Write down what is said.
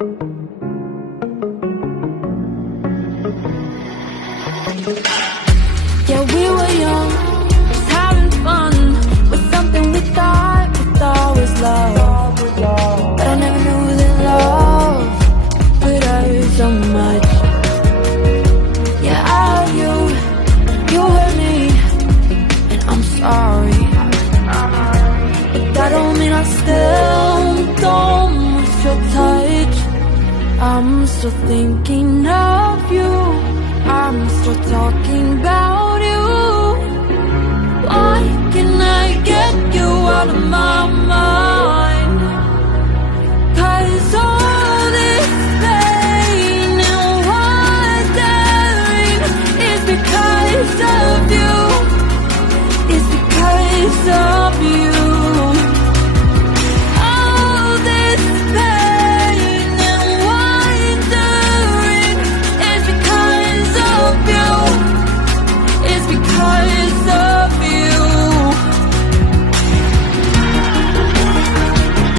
Yeah, we were young, just having fun with something we thought was love. But I never knew that love could hurt so much. Yeah, you hurt me, and I'm sorry. But that don't mean I still don't miss your touch. I'm still thinking of you, I'm still talking about you. Why can I get you out of my mind?